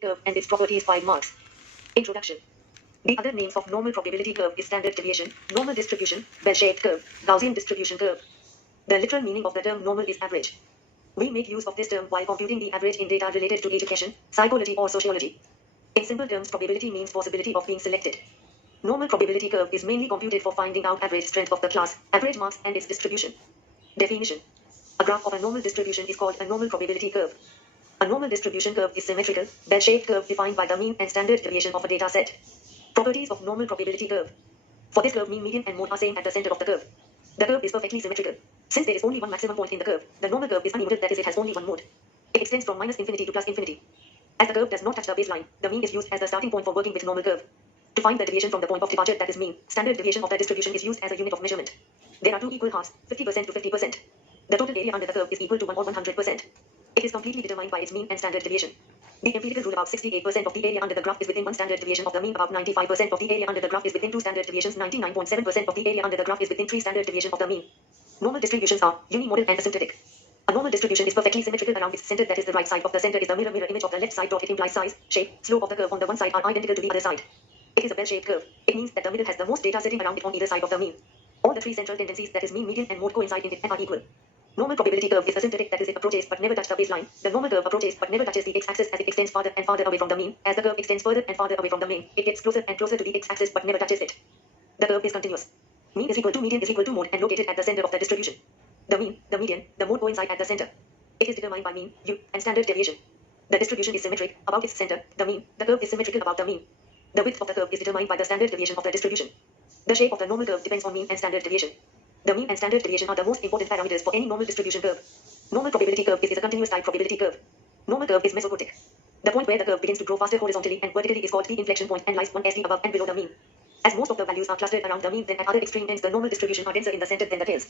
curve and its properties 5 marks. Introduction. The other names of normal probability curve is standard deviation, normal distribution, bell-shaped curve, Gaussian distribution curve. The literal meaning of the term normal is average. We make use of this term while computing the average in data related to education, psychology or sociology. In simple terms, probability means possibility of being selected. Normal probability curve is mainly computed for finding out average strength of the class, average marks and its distribution. Definition. A graph of a normal distribution is called a normal probability curve. A normal distribution curve is symmetrical, bell-shaped curve defined by the mean and standard deviation of a data set. Properties of normal probability curve. For this curve, mean, median, and mode are same at the center of the curve. The curve is perfectly symmetrical. Since there is only one maximum point in the curve, the normal curve is uneven, that is, it has only one mode. It extends from minus infinity to plus infinity. As the curve does not touch the baseline, the mean is used as the starting point for working with normal curve. To find the deviation from the point of departure, that is mean, standard deviation of the distribution is used as a unit of measurement. There are two equal halves, 50% to 50%. The total area under the curve is equal to 1 or 100%. It is completely determined by its mean and standard deviation. The empirical rule: about 68% of the area under the graph is within one standard deviation of the mean, about 95% of the area under the graph is within two standard deviations, 99.7% of the area under the graph is within three standard deviations of the mean. Normal distributions are unimodal and asymptotic. A normal distribution is perfectly symmetrical around its center, that is, the right side of the center is the mirror image of the left side. It implies size, shape, slope of the curve on the one side are identical to the other side. It is a bell-shaped curve. It means that the middle has the most data sitting around it on either side of the mean. All the three central tendencies, that is mean, median, and mode, coincide in it and are equal. Normal probability curve is asymptotic, that is, it approaches but never touches the baseline. The normal curve approaches but never touches the x-axis as it extends farther and farther away from the mean. As the curve extends further and farther away from the mean, it gets closer and closer to the x-axis but never touches it. The curve is continuous. Mean is equal to median is equal to mode and located at the center of the distribution. The mean, the median, the mode coincide at the center. It is determined by mean, u, and standard deviation. The distribution is symmetric about its center, the mean. The curve is symmetrical about the mean. The width of the curve is determined by the standard deviation of the distribution. The shape of the normal curve depends on mean and standard deviation. The mean and standard deviation are the most important parameters for any normal distribution curve. Normal probability curve is a continuous type probability curve. Normal curve is mesochotic. The point where the curve begins to grow faster horizontally and vertically is called the inflection point and lies 1 st above and below the mean. As most of the values are clustered around the mean, then at other extreme ends the normal distribution are denser in the center than the tails.